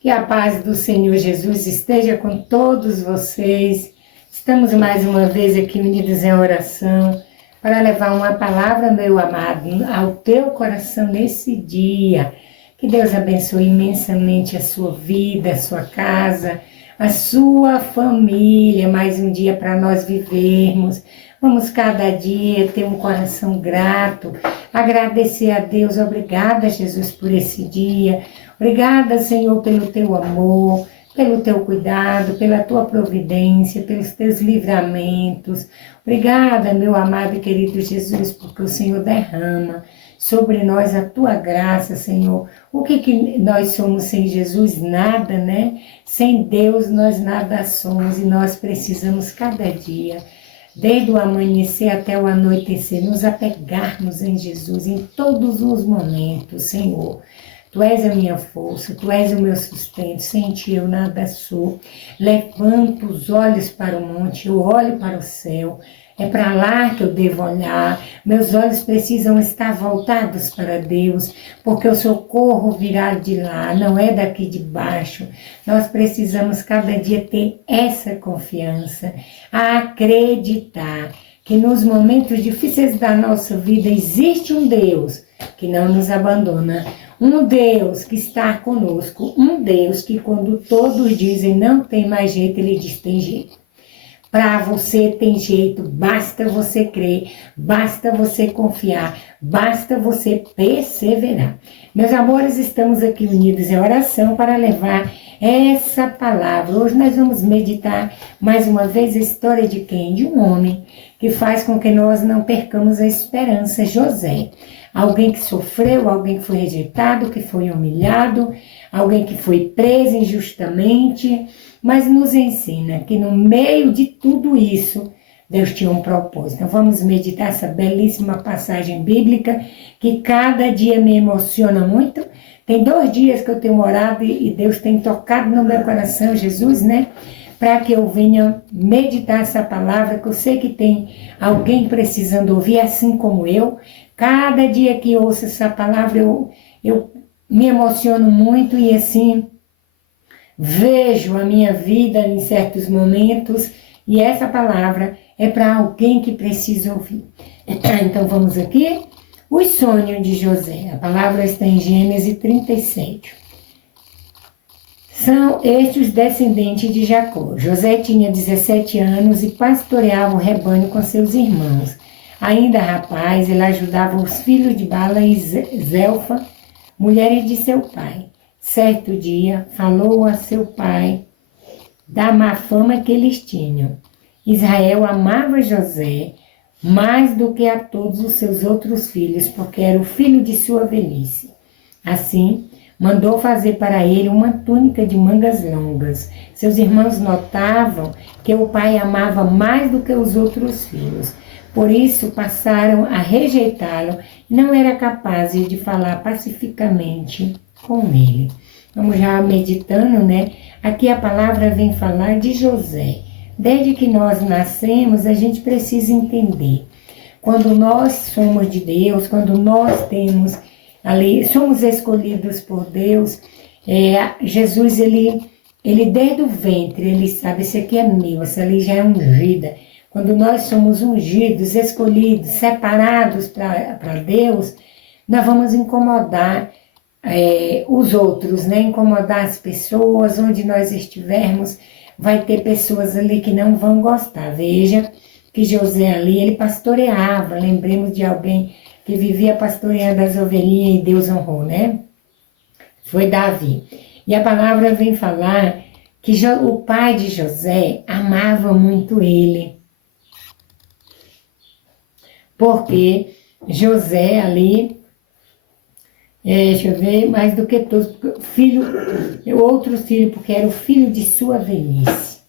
Que a paz do Senhor Jesus esteja com todos vocês. Estamos mais uma vez aqui unidos em oração para levar uma palavra, meu amado, ao teu coração nesse dia. Que Deus abençoe imensamente a sua vida, a sua casa, a sua família. Mais um dia para nós vivermos. Vamos cada dia ter um coração grato, agradecer a Deus. Obrigada, Jesus, por esse dia. Obrigada, Senhor, pelo teu amor, pelo teu cuidado, pela tua providência, pelos teus livramentos. Obrigada, meu amado e querido Jesus, porque o Senhor derrama sobre nós a tua graça, Senhor. O que nós somos sem Jesus? Nada, né? Sem Deus nós nada somos e nós precisamos cada dia, desde o amanhecer até o anoitecer, nos apegarmos em Jesus em todos os momentos, Senhor. Tu és a minha força, Tu és o meu sustento, sem Ti eu nada sou. Levanto os olhos para o monte, eu olho para o céu. É para lá que eu devo olhar. Meus olhos precisam estar voltados para Deus, porque o socorro virá de lá, não é daqui de baixo. Nós precisamos cada dia ter essa confiança, acreditar que nos momentos difíceis da nossa vida existe um Deus que não nos abandona, um Deus que está conosco, um Deus que quando todos dizem não tem mais jeito, Ele diz tem jeito. Para você tem jeito, basta você crer, basta você confiar, basta você perseverar. Meus amores, estamos aqui unidos em oração para levar essa palavra. Hoje nós vamos meditar mais uma vez a história de quem? De um homem que faz com que nós não percamos a esperança, José. Alguém que sofreu, alguém que foi rejeitado, que foi humilhado, alguém que foi preso injustamente, mas nos ensina que no meio de tudo isso, Deus tinha um propósito. Então vamos meditar essa belíssima passagem bíblica que cada dia me emociona muito. Tem 2 dias que eu tenho orado e Deus tem tocado no meu coração, Jesus, né? Para que eu venha meditar essa palavra, que eu sei que tem alguém precisando ouvir, assim como eu. Cada dia que eu ouço essa palavra, eu me emociono muito e assim vejo a minha vida em certos momentos, e essa palavra é para alguém que precisa ouvir. Então vamos aqui, os sonhos de José. A palavra está em Gênesis 37. São estes os descendentes de Jacó. José tinha 17 anos e pastoreava o rebanho com seus irmãos. Ainda rapaz, ele ajudava os filhos de Bala e Zelfa, mulheres de seu pai. Certo dia, falou a seu pai da má fama que eles tinham. Israel amava José mais do que a todos os seus outros filhos, porque era o filho de sua velhice. Assim, mandou fazer para ele uma túnica de mangas longas. Seus irmãos notavam que o pai amava mais do que os outros filhos. Por isso passaram a rejeitá-lo e não era capaz de falar pacificamente com ele. Vamos já meditando, né? Aqui a palavra vem falar de José. Desde que nós nascemos, a gente precisa entender. Quando nós somos de Deus, quando nós temos ali, somos escolhidos por Deus, Jesus, ele desde o ventre, ele sabe, esse aqui é meu, essa ali já é ungida. Quando nós somos ungidos, escolhidos, separados para Deus, nós vamos incomodar os outros, né? Incomodar as pessoas, onde nós estivermos, vai ter pessoas ali que não vão gostar. Veja que José ali, ele pastoreava, lembremos de alguém que vivia pastoreando as ovelhinhas e Deus honrou, né? Foi Davi. E a palavra vem falar que o pai de José amava muito ele, porque José ali, deixa eu ver, mais do que todos, outro filho, porque era o filho de sua velhice.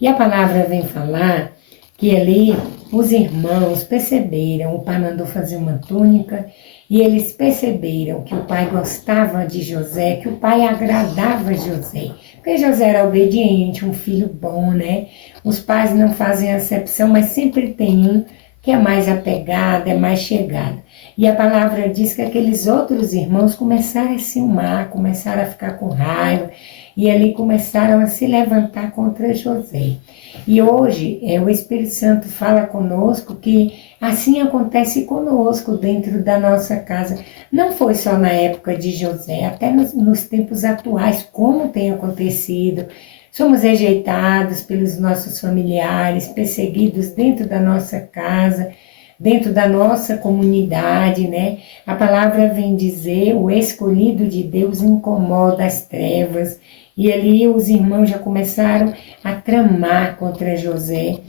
E a palavra vem falar que ali os irmãos perceberam, o pai mandou fazer uma túnica, e eles perceberam que o pai gostava de José, que o pai agradava José, porque José era obediente, um filho bom, né? Os pais não fazem acepção, mas sempre tem um que é mais apegada, é mais chegada. E a palavra diz que aqueles outros irmãos começaram a ciumar, começaram a ficar com raiva, e ali começaram a se levantar contra José. E hoje o Espírito Santo fala conosco que assim acontece conosco dentro da nossa casa. Não foi só na época de José, até nos tempos atuais, como tem acontecido. Somos rejeitados pelos nossos familiares, perseguidos dentro da nossa casa, dentro da nossa comunidade, né? A palavra vem dizer, o escolhido de Deus incomoda as trevas. E ali os irmãos já começaram a tramar contra José,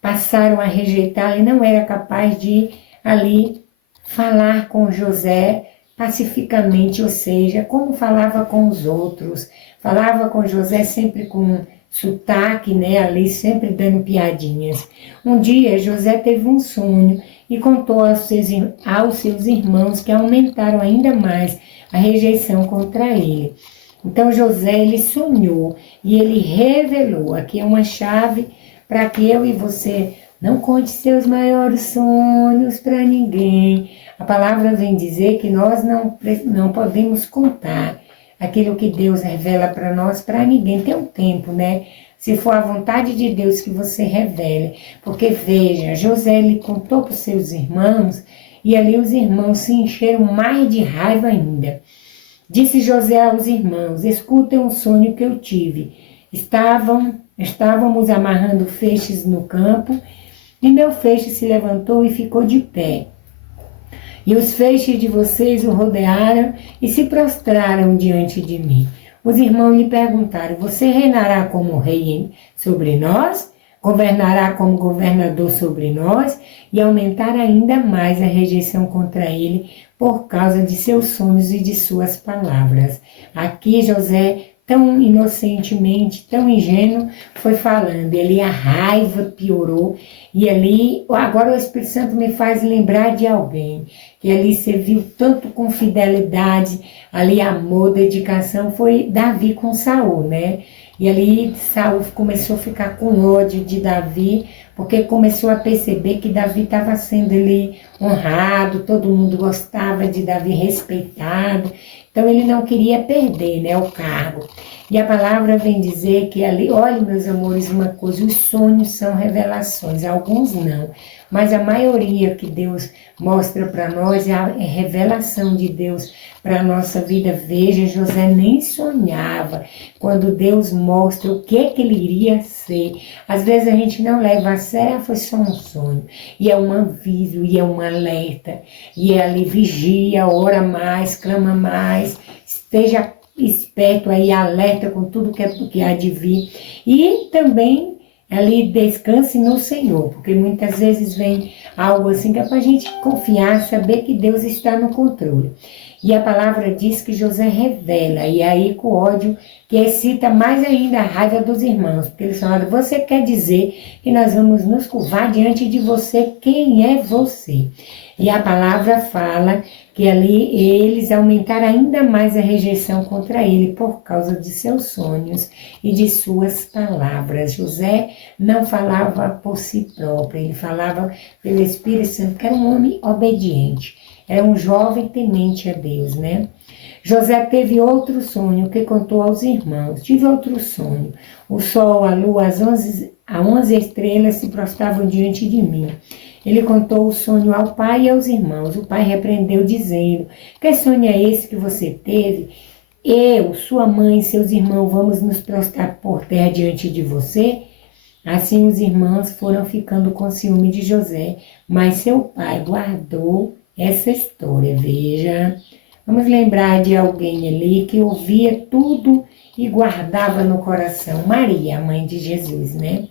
passaram a rejeitá-lo e não era capaz de ali falar com José pacificamente, ou seja, como falava com os outros. Falava com José sempre com sotaque, né, ali sempre dando piadinhas. Um dia José teve um sonho e contou aos seus irmãos, que aumentaram ainda mais a rejeição contra ele. Então José, ele sonhou e ele revelou. Aqui é uma chave para que eu e você não conte seus maiores sonhos para ninguém. A palavra vem dizer que nós não podemos contar aquilo que Deus revela para nós, para ninguém. Tem um tempo, né? Se for a vontade de Deus que você revele. Porque veja, José, ele contou para os seus irmãos e ali os irmãos se encheram mais de raiva ainda. Disse José aos irmãos, escutem um sonho que eu tive. Estávamos amarrando feixes no campo e meu feixe se levantou e ficou de pé. E os feixes de vocês o rodearam e se prostraram diante de mim. Os irmãos lhe perguntaram, você reinará como rei sobre nós? Governará como governador sobre nós? E aumentar ainda mais a rejeição contra ele por causa de seus sonhos e de suas palavras. Aqui José, tão inocentemente, tão ingênuo, foi falando. Ali a raiva piorou. E ali, agora o Espírito Santo me faz lembrar de alguém. Que ali serviu tanto com fidelidade, ali amor, dedicação, foi Davi com Saul, né? E ali Saul começou a ficar com ódio de Davi, porque começou a perceber que Davi estava sendo ali honrado, todo mundo gostava de Davi, respeitado. Então ele não queria perder, né, o cargo. E a palavra vem dizer que ali, olha meus amores, uma coisa, os sonhos são revelações, alguns não, mas a maioria que Deus mostra para nós é a revelação de Deus para a nossa vida. Veja, José nem sonhava quando Deus mostra o que ele iria ser. Às vezes a gente não leva a sério, foi só um sonho. E é um aviso, e é um alerta, e é ali vigia, ora mais, clama mais, esteja esperto aí, alerta com tudo que há de vir. E também ali descanse no Senhor, porque muitas vezes vem algo assim que é para a gente confiar, saber que Deus está no controle. E a palavra diz que José revela, e aí com ódio, que excita mais ainda a raiva dos irmãos, porque eles falaram, você quer dizer que nós vamos nos curvar diante de você, quem é você? E a palavra fala que ali eles aumentaram ainda mais a rejeição contra ele por causa de seus sonhos e de suas palavras. José não falava por si próprio, ele falava pelo Espírito Santo, que era um homem obediente, era um jovem temente a Deus, né? José teve outro sonho que contou aos irmãos. Tive outro sonho. O sol, a lua, as 11 estrelas se prostravam diante de mim. Ele contou o sonho ao pai e aos irmãos. O pai repreendeu, dizendo, que sonho é esse que você teve? Eu, sua mãe e seus irmãos vamos nos prostrar por terra diante de você? Assim os irmãos foram ficando com ciúme de José, mas seu pai guardou essa história. Veja, vamos lembrar de alguém ali que ouvia tudo e guardava no coração. Maria, a mãe de Jesus, né?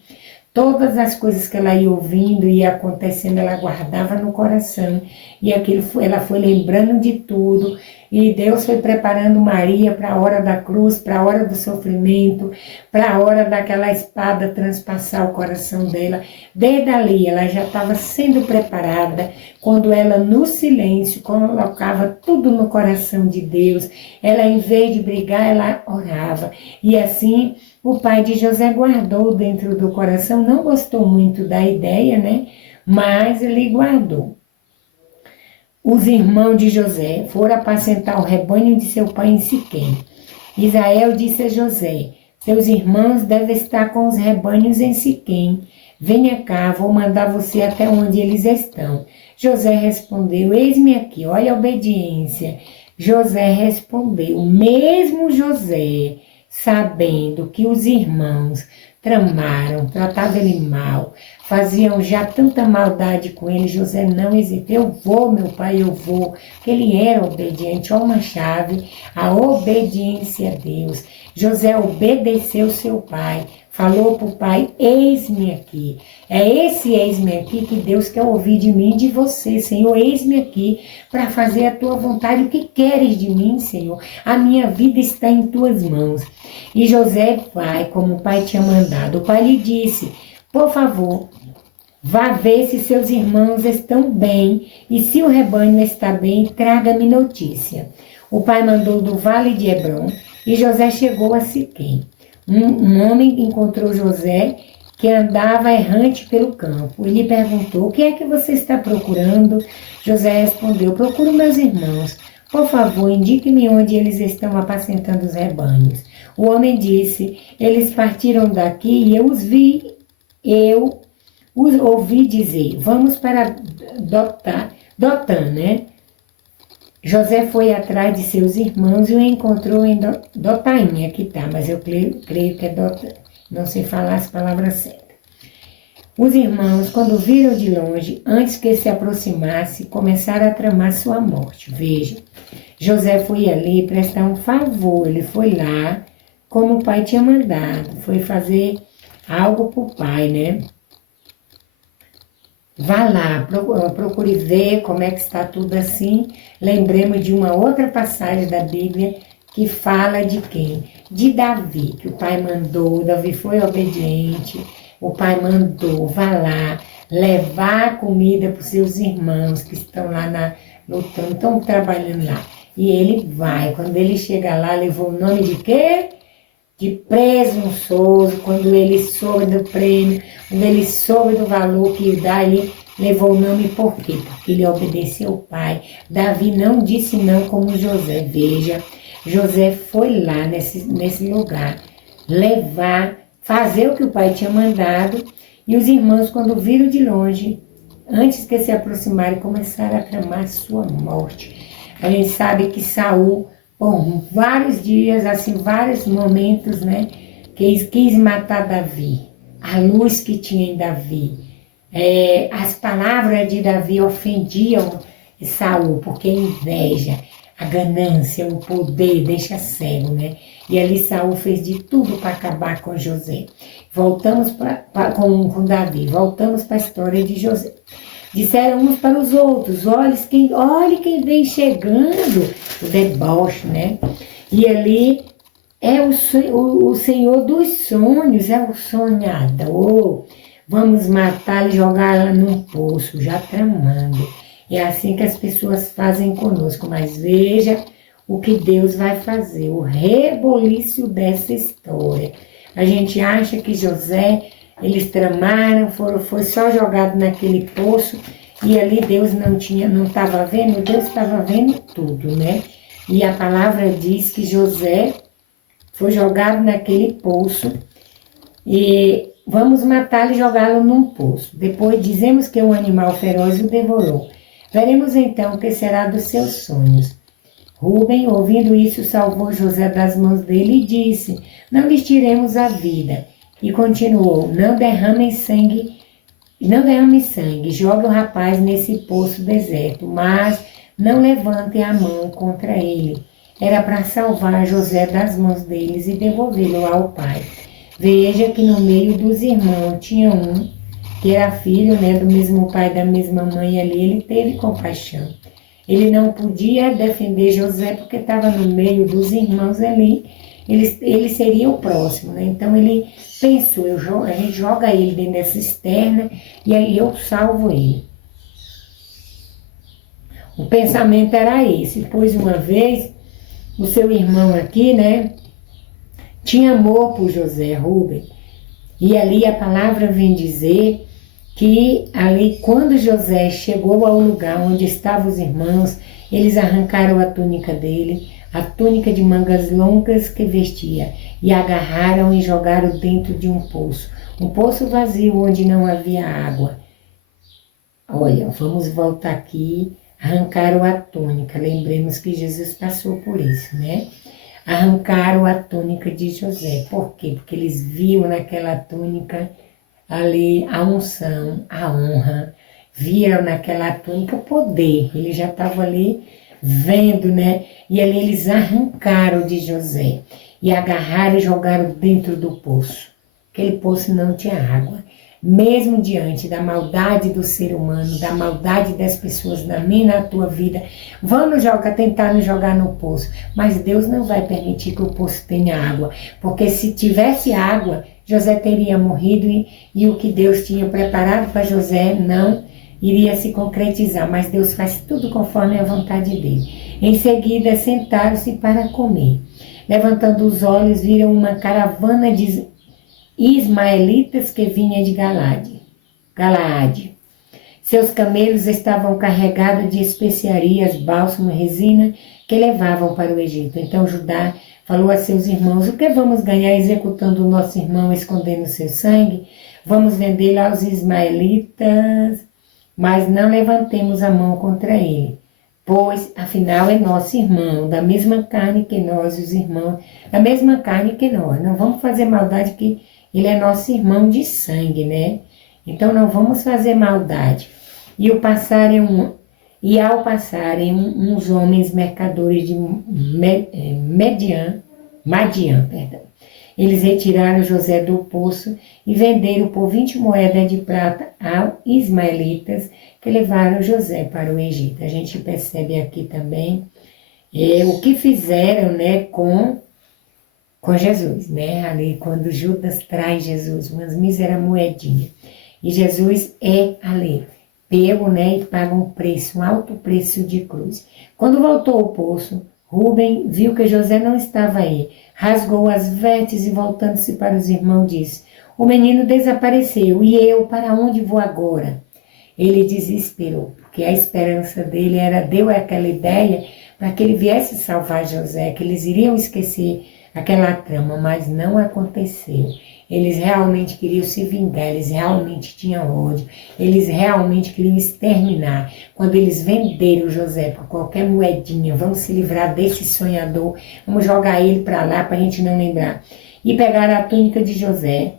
Todas as coisas que ela ia ouvindo e ia acontecendo, ela guardava no coração. E ela foi lembrando de tudo. E Deus foi preparando Maria para a hora da cruz, para a hora do sofrimento, para a hora daquela espada transpassar o coração dela. Desde ali, ela já estava sendo preparada, quando ela, no silêncio, colocava tudo no coração de Deus. Ela, em vez de brigar, ela orava. E assim, o pai de José guardou dentro do coração, não gostou muito da ideia, né? mas ele guardou. Os irmãos de José foram apacentar o rebanho de seu pai em Siquém. Israel disse a José: seus irmãos devem estar com os rebanhos em Siquém. Venha cá, vou mandar você até onde eles estão. José respondeu: eis-me aqui, olha a obediência. José respondeu, mesmo José, sabendo que os irmãos tramaram, tratavam ele mal, faziam já tanta maldade com ele, José não hesitou. Eu vou, meu pai, eu vou. Porque ele era obediente, olha uma chave, a obediência a Deus. José obedeceu seu pai, falou para o pai, eis-me aqui. É esse eis-me aqui que Deus quer ouvir de mim e de você, Senhor. Eis-me aqui para fazer a tua vontade. O que queres de mim, Senhor? A minha vida está em tuas mãos. E José vai, como o pai tinha mandado. O pai lhe disse, por favor, vá ver se seus irmãos estão bem e se o rebanho está bem, traga-me notícia. O pai mandou do vale de Hebrom e José chegou a Siquém. Um homem encontrou José, que andava errante pelo campo, e lhe perguntou, o que é que você está procurando? José respondeu, procuro meus irmãos. Por favor, indique-me onde eles estão apacentando os rebanhos. O homem disse, eles partiram daqui e eu os vi, eu os ouvi dizer, vamos para Dotã, né? José foi atrás de seus irmãos e o encontrou em Dotaim, aqui tá, mas eu creio que é Dotã, não sei falar as palavras certas. Os irmãos, quando viram de longe, antes que se aproximasse, começaram a tramar sua morte. Veja, José foi ali prestar um favor, ele foi lá, como o pai tinha mandado, foi fazer algo para o pai, né? Vá lá, procure ver como é que está tudo assim. Lembremos de uma outra passagem da Bíblia que fala de quem? De Davi, que o pai mandou, Davi foi obediente, o pai mandou, vá lá, levar comida para os seus irmãos que estão lá lutando, estão trabalhando lá. E ele vai, quando ele chega lá, levou o nome de quê? De presunçoso. Quando ele soube do prêmio, quando ele soube do valor que ia dar, ele levou o nome por quê? Porque ele obedeceu ao pai. Davi não disse não como José. Veja, José foi lá nesse lugar, levar, fazer o que o pai tinha mandado, e os irmãos, quando viram de longe, antes que se aproximarem, começaram a tramar sua morte. A gente sabe que Saul, por vários dias, assim, vários momentos, né, quis matar Davi. A luz que tinha em Davi. As palavras de Davi ofendiam Saul, porque a inveja, a ganância, o poder deixa cego, né? E ali Saul fez de tudo para acabar com José. Voltamos com Davi, voltamos para a história de José. Disseram uns para os outros, olhe quem vem chegando, o deboche, né? E ali é o Senhor dos sonhos, é o sonhador. Vamos matá-lo e jogá-la num poço, já tramando. É assim que as pessoas fazem conosco, mas veja o que Deus vai fazer, o reboliço dessa história. A gente acha que José, eles tramaram, foi só jogado naquele poço, e ali Deus não estava vendo, Deus estava vendo tudo, né? E a palavra diz que José foi jogado naquele poço, e vamos matá-lo e jogá-lo num poço. Depois dizemos que um animal feroz o devorou. Veremos então o que será dos seus sonhos. Rúben, ouvindo isso, salvou José das mãos dele e disse, não lhes tiremos a vida. E continuou, não derrame sangue, jogue o rapaz nesse poço deserto, mas não levante a mão contra ele. Era para salvar José das mãos deles e devolvê-lo ao pai. Veja que no meio dos irmãos tinha um que era filho, né, do mesmo pai, da mesma mãe ali, ele teve compaixão. Ele não podia defender José porque estava no meio dos irmãos ali, ele seria o próximo, né? Então ele pensou, a gente joga ele dentro dessa cisterna e aí eu salvo ele. O pensamento era esse, pois uma vez o seu irmão aqui, né, tinha amor por José, Rúben, e ali a palavra vem dizer que ali, quando José chegou ao lugar onde estavam os irmãos, eles arrancaram a túnica dele, a túnica de mangas longas que vestia, e agarraram e jogaram dentro de um poço vazio onde não havia água. Olha, vamos voltar aqui, arrancaram a túnica, lembremos que Jesus passou por isso, né? Arrancaram a túnica de José, por quê? Porque eles viam naquela túnica ali a unção, a honra, viram naquela túnica o poder, ele já estava ali vendo, né? E ali eles arrancaram de José e agarraram e jogaram dentro do poço. Aquele poço não tinha água. Mesmo diante da maldade do ser humano, da maldade das pessoas na minha e na tua vida, vamos tentar nos jogar no poço. Mas Deus não vai permitir que o poço tenha água, porque se tivesse água, José teria morrido e o que Deus tinha preparado para José não iria se concretizar, mas Deus faz tudo conforme a vontade dele. Em seguida, sentaram-se para comer. Levantando os olhos, viram uma caravana de ismaelitas que vinha de Galaade. Seus camelos estavam carregados de especiarias, bálsamo, resina, que levavam para o Egito. Então Judá falou a seus irmãos: o que vamos ganhar executando o nosso irmão, escondendo seu sangue? Vamos vendê-lo aos ismaelitas, mas não levantemos a mão contra ele, pois afinal é nosso irmão, da mesma carne que nós, os irmãos, da mesma carne que nós. Não vamos fazer maldade, que ele é nosso irmão de sangue, né? Então não vamos fazer maldade. E ao passarem uns homens mercadores de Madian, eles retiraram José do poço e venderam por 20 moedas de prata aos ismaelitas, que levaram José para o Egito. A gente percebe aqui também o que fizeram, né, com Jesus, né? Ali quando Judas traz Jesus, umas míseras moedinhas. E Jesus é ali, pego, né, e paga um preço, um alto preço de cruz. Quando voltou ao poço, Rubem viu que José não estava aí, rasgou as vestes e voltando-se para os irmãos disse: o menino desapareceu, e eu para onde vou agora? Ele desesperou, porque a esperança dele deu aquela ideia para que ele viesse salvar José, que eles iriam esquecer aquela trama, mas não aconteceu. Eles realmente queriam se vingar, eles realmente tinham ódio, eles realmente queriam exterminar. Quando eles venderam José por qualquer moedinha, vamos se livrar desse sonhador, vamos jogar ele para lá para a gente não lembrar. E pegaram a túnica de José,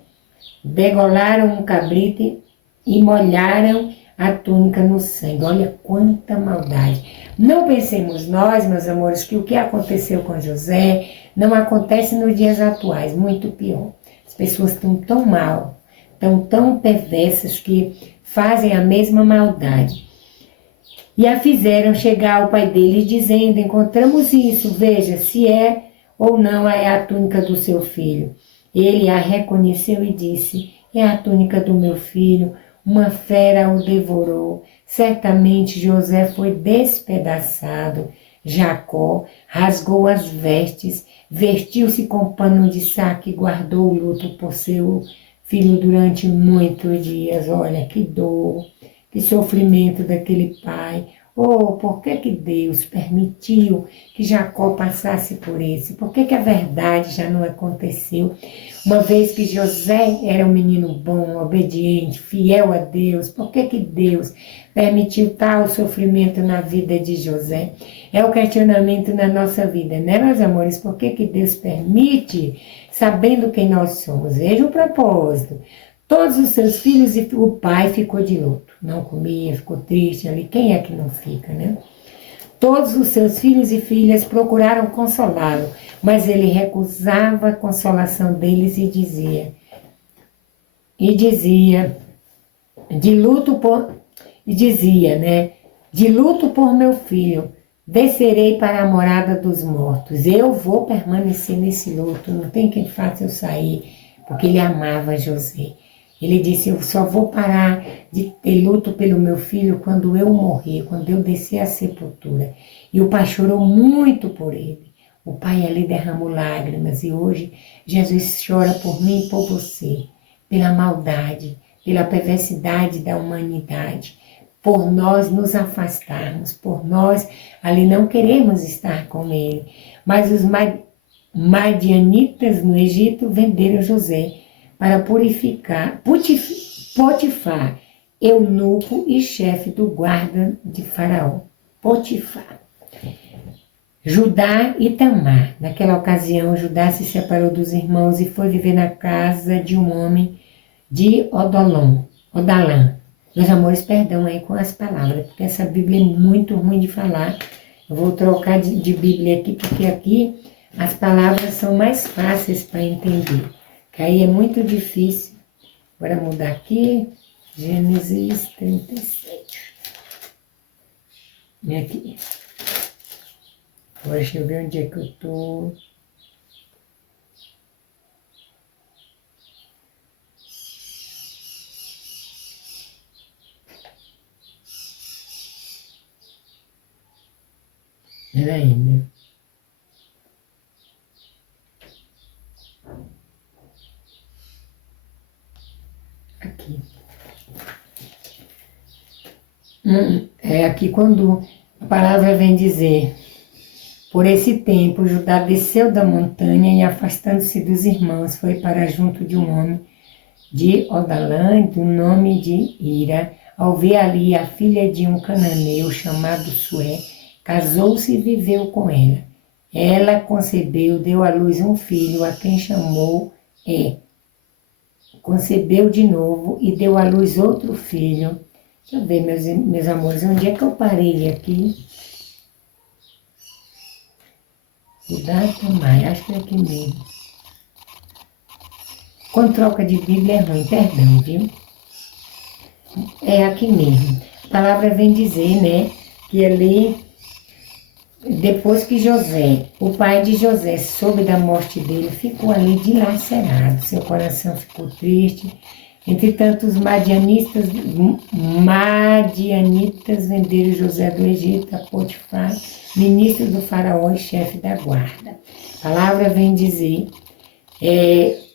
degolaram um cabrito e molharam a túnica no sangue. Olha quanta maldade. Não pensemos nós, meus amores, que o que aconteceu com José não acontece nos dias atuais, muito pior. As pessoas estão tão mal, estão tão perversas que fazem a mesma maldade. E a fizeram chegar ao pai dele dizendo: encontramos isso, veja se é ou não é a túnica do seu filho. Ele a reconheceu e disse: é a túnica do meu filho, uma fera o devorou. Certamente José foi despedaçado. Jacó rasgou as vestes, vestiu-se com pano de saco e guardou o luto por seu filho durante muitos dias. Olha que dor, que sofrimento daquele pai. Oh, por que Deus permitiu que Jacó passasse por isso? Por que a verdade já não aconteceu? Uma vez que José era um menino bom, obediente, fiel a Deus, por que Deus permitiu tal sofrimento na vida de José? É o questionamento na nossa vida, né, meus amores? Por que Deus permite, sabendo quem nós somos? Veja o propósito. Todos os seus filhos e o pai ficou de luto. Não comia, ficou triste ali. Quem é que não fica, né? Todos os seus filhos e filhas procuraram consolá-lo, mas ele recusava a consolação deles e dizia, de luto por meu filho, descerei para a morada dos mortos. Eu vou permanecer nesse luto, não tem quem faça eu sair, porque ele amava José. Ele disse: eu só vou parar de ter luto pelo meu filho quando eu morrer, quando eu descer à sepultura. E o pai chorou muito por ele. O pai ali derramou lágrimas e hoje Jesus chora por mim e por você, pela maldade pela perversidade da humanidade, por nós nos afastarmos, por nós ali não queremos estar com ele. Mas os madianitas no Egito venderam José para purificar Potifar, eunuco e chefe do guarda de Faraó. Potifar. Judá e Tamar. Naquela ocasião, Judá se separou dos irmãos e foi viver na casa de um homem de Odalã. Meus amores, perdão aí com as palavras, porque essa Bíblia é muito ruim de falar. Eu vou trocar de Bíblia aqui, porque aqui as palavras são mais fáceis para entender. Que aí é muito difícil. Bora mudar aqui. Gênesis 37. Vem aqui. Agora deixa eu ver onde é que eu tô. Era ainda. Aqui. É aqui quando a palavra vem dizer: por esse tempo, Judá desceu da montanha e, afastando-se dos irmãos, foi para junto de um homem de Odalã, do nome de Ira. Ao ver ali a filha de um cananeu chamado Sué, casou-se e viveu com ela. Ela concebeu, deu à luz um filho, a quem chamou Concebeu de novo e deu à luz outro filho. Deixa eu ver, meus amores, onde é que eu parei aqui? Judá e Tamar, acho que é aqui mesmo. Quando troca de Bíblia é ruim, perdão, viu? É aqui mesmo. A palavra vem dizer, né, que ali, depois que José, o pai de José, soube da morte dele, ficou ali dilacerado, seu coração ficou triste. Entretanto, os madianitas venderam José do Egito a Potifar, ministro do faraó e chefe da guarda. A palavra vem dizer,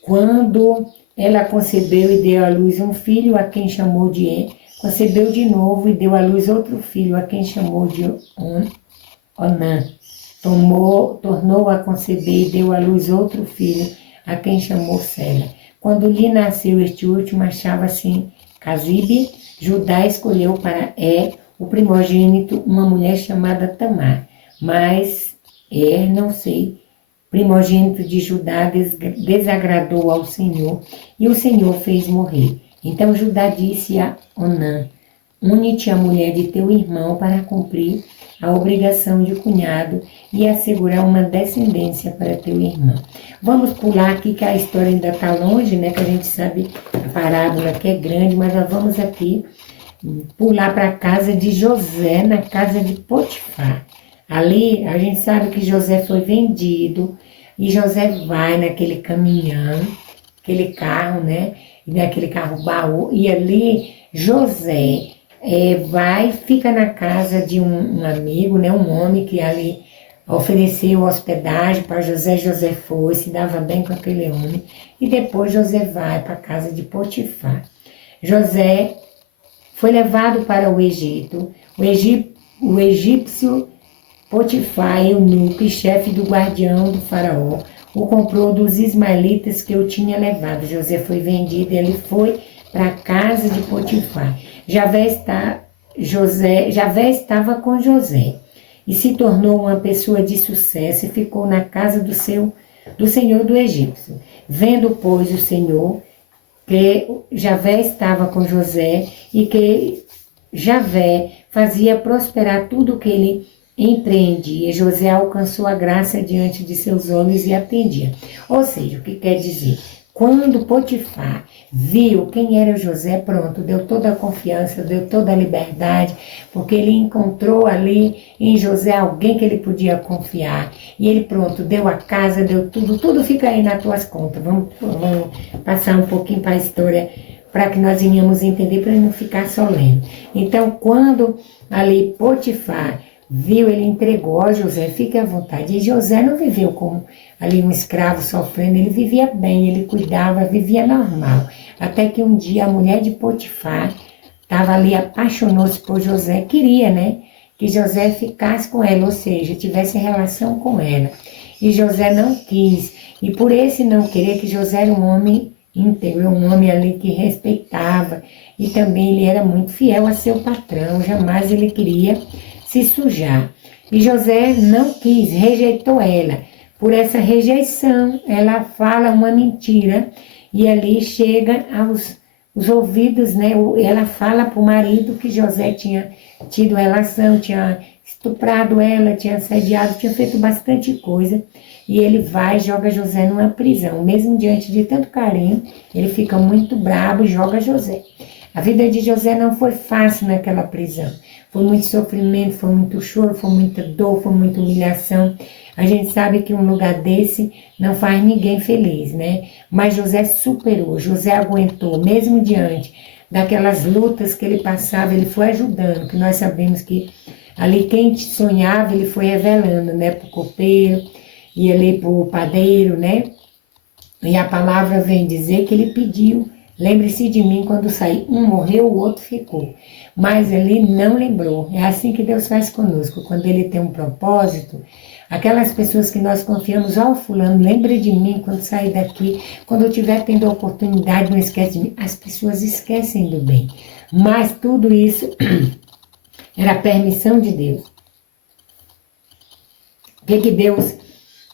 quando ela concebeu e deu à luz um filho, a quem chamou de concebeu de novo e deu à luz outro filho, a quem chamou de Onã. Tornou a conceber e deu à luz outro filho, a quem chamou Sela. Quando lhe nasceu este último, achava-se Cazibe, Judá escolheu para o primogênito, uma mulher chamada Tamar. Mas primogênito de Judá, desagradou ao Senhor, e o Senhor fez morrer. Então Judá disse a Onã: une-te à mulher de teu irmão para cumprir a obrigação de cunhado e assegurar uma descendência para teu irmão. Vamos pular aqui, que a história ainda está longe, né? Que a gente sabe a parábola que é grande, mas nós vamos aqui pular para a casa de José, na casa de Potifar. Ali, a gente sabe que José foi vendido, e José vai naquele caminhão, aquele carro, né? Naquele carro baú, e ali José fica na casa de um amigo, né? Um homem que ali ofereceu hospedagem para José. José foi, se dava bem com aquele homem, e depois José vai para a casa de Potifar. José foi levado para o Egito. O egípcio Potifar, eunuco e chefe do guardião do faraó, o comprou dos ismaelitas que eu tinha levado. José foi vendido e ele foi para a casa de Potifar. Javé estava com José e se tornou uma pessoa de sucesso e ficou na casa do senhor do Egito. Vendo, pois, o Senhor que Javé estava com José e que Javé fazia prosperar tudo o que ele empreendia, José alcançou a graça diante de seus olhos e atendia. Ou seja, o que quer dizer? Quando Potifar viu quem era José, pronto, deu toda a confiança, deu toda a liberdade, porque ele encontrou ali em José alguém que ele podia confiar. E ele, pronto, deu a casa, deu tudo fica aí nas tuas contas. Vamos passar um pouquinho para a história, para que nós venhamos entender, para não ficar só lendo. Então, quando ali Potifar viu, ele entregou, ó José, fique à vontade. E José não viveu como ali um escravo sofrendo, ele vivia bem, ele cuidava, vivia normal. Até que um dia a mulher de Potifar estava ali, apaixonou-se por José, queria, né, que José ficasse com ela, ou seja, tivesse relação com ela. E José não quis, e por esse não querer, que José era um homem íntegro, um homem ali que respeitava, e também ele era muito fiel a seu patrão, jamais ele queria se sujar. E José não quis, rejeitou ela. Por essa rejeição, ela fala uma mentira, e ali chega aos os ouvidos, né? Ela fala para o marido que José tinha tido relação, tinha estuprado ela, tinha assediado, tinha feito bastante coisa. E ele vai e joga José numa prisão. Mesmo diante de tanto carinho, ele fica muito bravo e joga José. A vida de José não foi fácil naquela prisão. Foi muito sofrimento, foi muito choro, foi muita dor, foi muita humilhação. A gente sabe que um lugar desse não faz ninguém feliz, né? Mas José superou, José aguentou, mesmo diante daquelas lutas que ele passava, ele foi ajudando, que nós sabemos que ali quem sonhava, ele foi revelando, né? Para o copeiro e ali para o padeiro, né? E a palavra vem dizer que ele pediu, lembre-se de mim quando sair. Um morreu, o outro ficou. Mas ele não lembrou. É assim que Deus faz conosco. Quando ele tem um propósito, aquelas pessoas que nós confiamos, ó, fulano, lembre de mim quando sair daqui. Quando eu estiver tendo a oportunidade, não esquece de mim. As pessoas esquecem do bem. Mas tudo isso era a permissão de Deus. O que Deus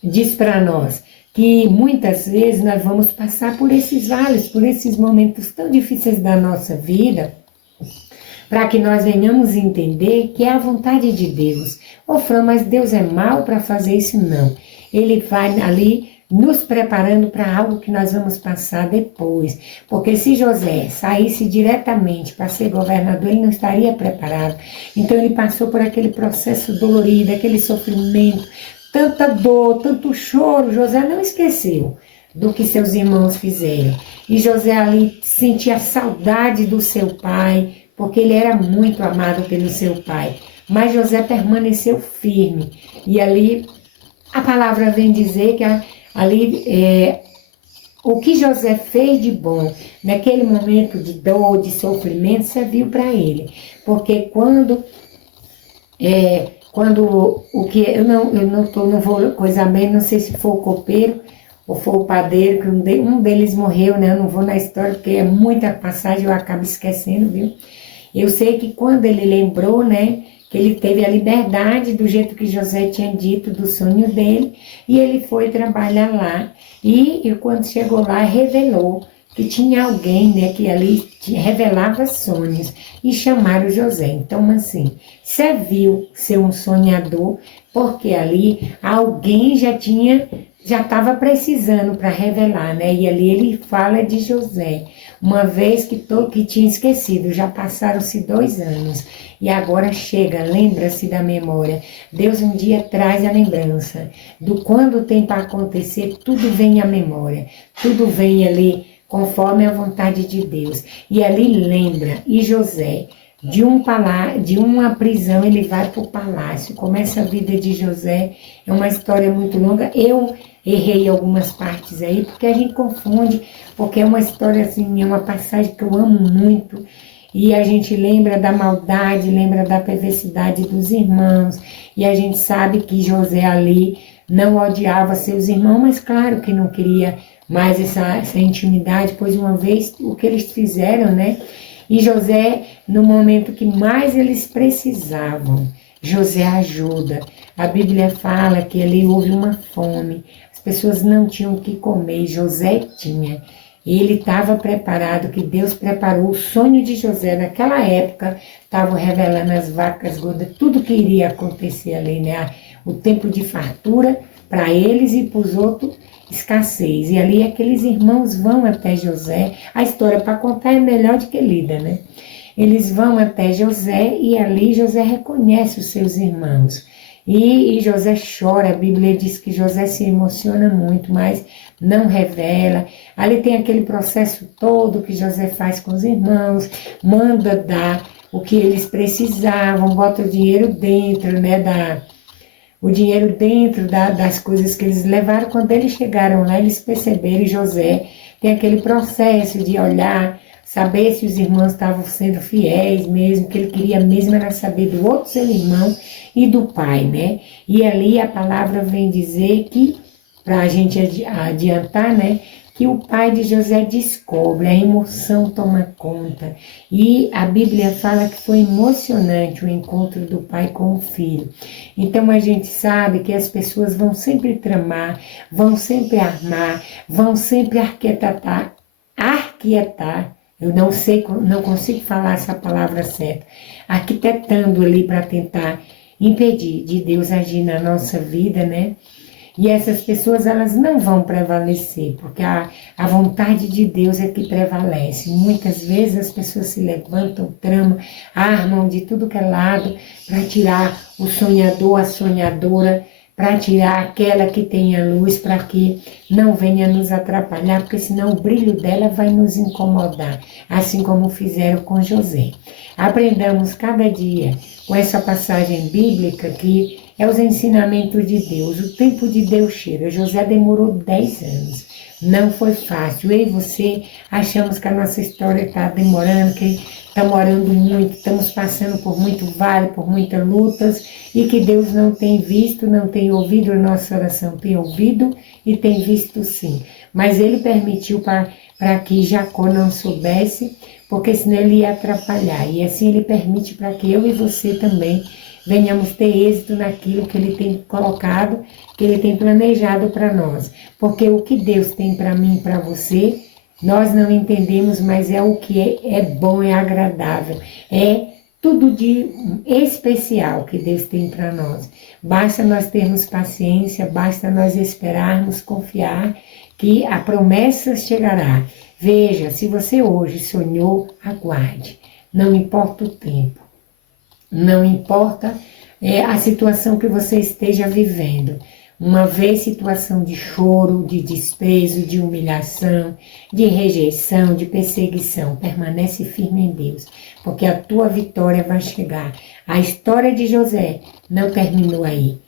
diz para nós? Que muitas vezes nós vamos passar por esses vales, por esses momentos tão difíceis da nossa vida, para que nós venhamos entender que é a vontade de Deus. Ô Fran, mas Deus é mau para fazer isso? Não. Ele vai ali nos preparando para algo que nós vamos passar depois. Porque se José saísse diretamente para ser governador, ele não estaria preparado. Então ele passou por aquele processo dolorido, aquele sofrimento, tanta dor, tanto choro. José não esqueceu do que seus irmãos fizeram. E José ali sentia saudade do seu pai, porque ele era muito amado pelo seu pai. Mas José permaneceu firme. E ali a palavra vem dizer que o que José fez de bom naquele momento de dor, de sofrimento, serviu para ele. Porque quando o que eu não vou coisa bem, não sei se foi o copeiro ou foi o padeiro, que um deles morreu, né? Eu não vou na história porque é muita passagem, eu acabo esquecendo, viu? Eu sei que quando ele lembrou, né, que ele teve a liberdade do jeito que José tinha dito do sonho dele, e ele foi trabalhar lá, e quando chegou lá, revelou que tinha alguém, né, que ali revelava sonhos, e chamaram José. Então, assim, serviu ser um sonhador, porque ali alguém já estava precisando para revelar, né? E ali ele fala de José, uma vez que tinha esquecido, já passaram-se 2 anos, e agora chega, lembra-se da memória. Deus um dia traz a lembrança do quando tem para acontecer, tudo vem à memória, tudo vem ali conforme a vontade de Deus. E ali lembra, e José, de uma prisão, ele vai para o palácio. Começa a vida de José, é uma história muito longa. Eu errei algumas partes aí, porque a gente confunde, porque é uma história assim, é uma passagem que eu amo muito. E a gente lembra da maldade, lembra da perversidade dos irmãos. E a gente sabe que José ali não odiava seus irmãos, mas claro que não queria mais essa intimidade, pois uma vez o que eles fizeram, né? E José, no momento que mais eles precisavam, José ajuda. A Bíblia fala que ali houve uma fome, as pessoas não tinham o que comer, José tinha. Ele estava preparado, que Deus preparou o sonho de José naquela época, estavam revelando as vacas gordas, tudo que iria acontecer ali, né? O tempo de fartura para eles e para os outros, escassez. E ali aqueles irmãos vão até José, a história para contar é melhor do que lida, né? Eles vão até José e ali José reconhece os seus irmãos. E José chora, a Bíblia diz que José se emociona muito, mas não revela. Ali tem aquele processo todo que José faz com os irmãos, manda dar o que eles precisavam, bota o dinheiro dentro, né, o dinheiro dentro das coisas que eles levaram. Quando eles chegaram lá, eles perceberam, e José tem aquele processo de olhar, saber se os irmãos estavam sendo fiéis mesmo, que ele queria mesmo era saber do outro seu irmão e do pai, né? E ali a palavra vem dizer que, para a gente adiantar, né, que o pai de José descobre, a emoção toma conta. E a Bíblia fala que foi emocionante o encontro do pai com o filho. Então a gente sabe que as pessoas vão sempre tramar, vão sempre armar, vão sempre arquitetar, eu não sei, não consigo falar essa palavra certa, arquitetando ali para tentar impedir de Deus agir na nossa vida, né? E essas pessoas, elas não vão prevalecer, porque a vontade de Deus é que prevalece. Muitas vezes as pessoas se levantam, tramam, armam de tudo que é lado para tirar o sonhador, a sonhadora, para tirar aquela que tem a luz, para que não venha nos atrapalhar, porque senão o brilho dela vai nos incomodar, assim como fizeram com José. Aprendamos cada dia com essa passagem bíblica que é os ensinamentos de Deus. O tempo de Deus chega. José demorou 10 anos. Não foi fácil. Eu e você achamos que a nossa história está demorando, que estamos orando muito, estamos passando por muito vale, por muitas lutas, e que Deus não tem visto, não tem ouvido a nossa oração. Tem ouvido e tem visto sim. Mas Ele permitiu para que Jacó não soubesse, porque senão ele ia atrapalhar. E assim Ele permite para que eu e você também venhamos ter êxito naquilo que Ele tem colocado, que Ele tem planejado para nós. Porque o que Deus tem para mim e para você, nós não entendemos, mas é o que é bom, é agradável, é tudo de especial que Deus tem para nós. Basta nós termos paciência, basta nós esperarmos, confiar que a promessa chegará. Veja, se você hoje sonhou, aguarde, não importa o tempo. Não importa a situação que você esteja vivendo. Uma vez situação de choro, de desprezo, de humilhação, de rejeição, de perseguição, permanece firme em Deus, porque a tua vitória vai chegar. A história de José não terminou aí.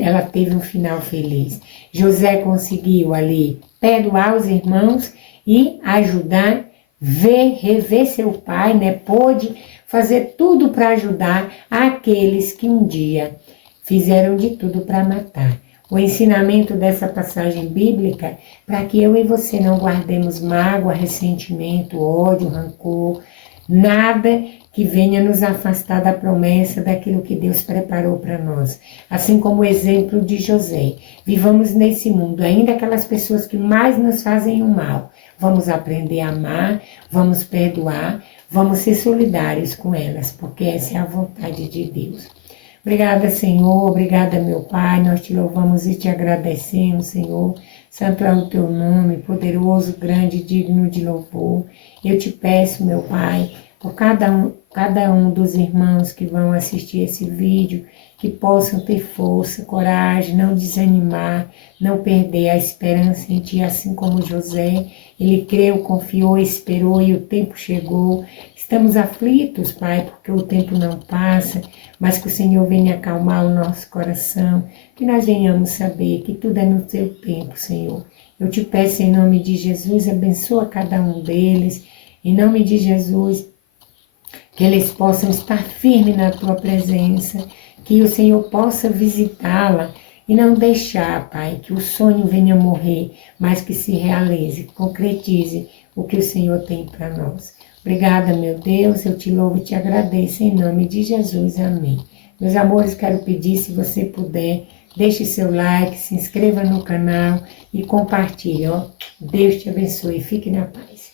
Ela teve um final feliz. José conseguiu ali perdoar os irmãos e ajudar, rever seu pai, né? Pôde fazer tudo para ajudar aqueles que um dia fizeram de tudo para matar. O ensinamento dessa passagem bíblica, para que eu e você não guardemos mágoa, ressentimento, ódio, rancor, nada que venha nos afastar da promessa, daquilo que Deus preparou para nós. Assim como o exemplo de José. Vivamos nesse mundo, ainda aquelas pessoas que mais nos fazem o mal. Vamos aprender a amar, vamos perdoar, vamos ser solidários com elas, porque essa é a vontade de Deus. Obrigada, Senhor, obrigada, meu Pai, nós te louvamos e te agradecemos, Senhor. Santo é o teu nome, poderoso, grande, digno de louvor. Eu te peço, meu Pai, por cada um dos irmãos que vão assistir esse vídeo, que possam ter força, coragem, não desanimar, não perder a esperança em Ti, assim como José. Ele creu, confiou, esperou e o tempo chegou. Estamos aflitos, Pai, porque o tempo não passa, mas que o Senhor venha acalmar o nosso coração, que nós venhamos saber que tudo é no Teu tempo, Senhor. Eu te peço em nome de Jesus, abençoa cada um deles, em nome de Jesus, que eles possam estar firmes na Tua presença, que o Senhor possa visitá-la e não deixar, Pai, que o sonho venha morrer, mas que se realize, concretize o que o Senhor tem para nós. Obrigada, meu Deus, eu te louvo e te agradeço em nome de Jesus, amém. Meus amores, quero pedir, se você puder, deixe seu like, se inscreva no canal e compartilhe, ó. Deus te abençoe, fique na paz.